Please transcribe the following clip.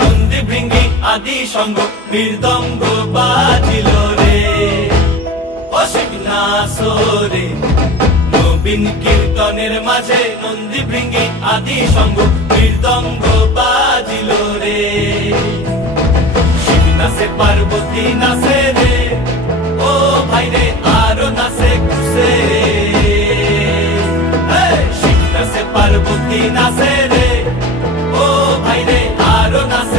নন্দী ভৃঙ্গি আদি সঙ্গ মৃদঙ্গ বাজিল রে। অসীম নাসরে নবীন কীর্তনের মাঝে নন্দী ভৃঙ্গি আদি সঙ্গ মৃদঙ্গ বাজিল রে। শিব নাচে পার্বতী নাচে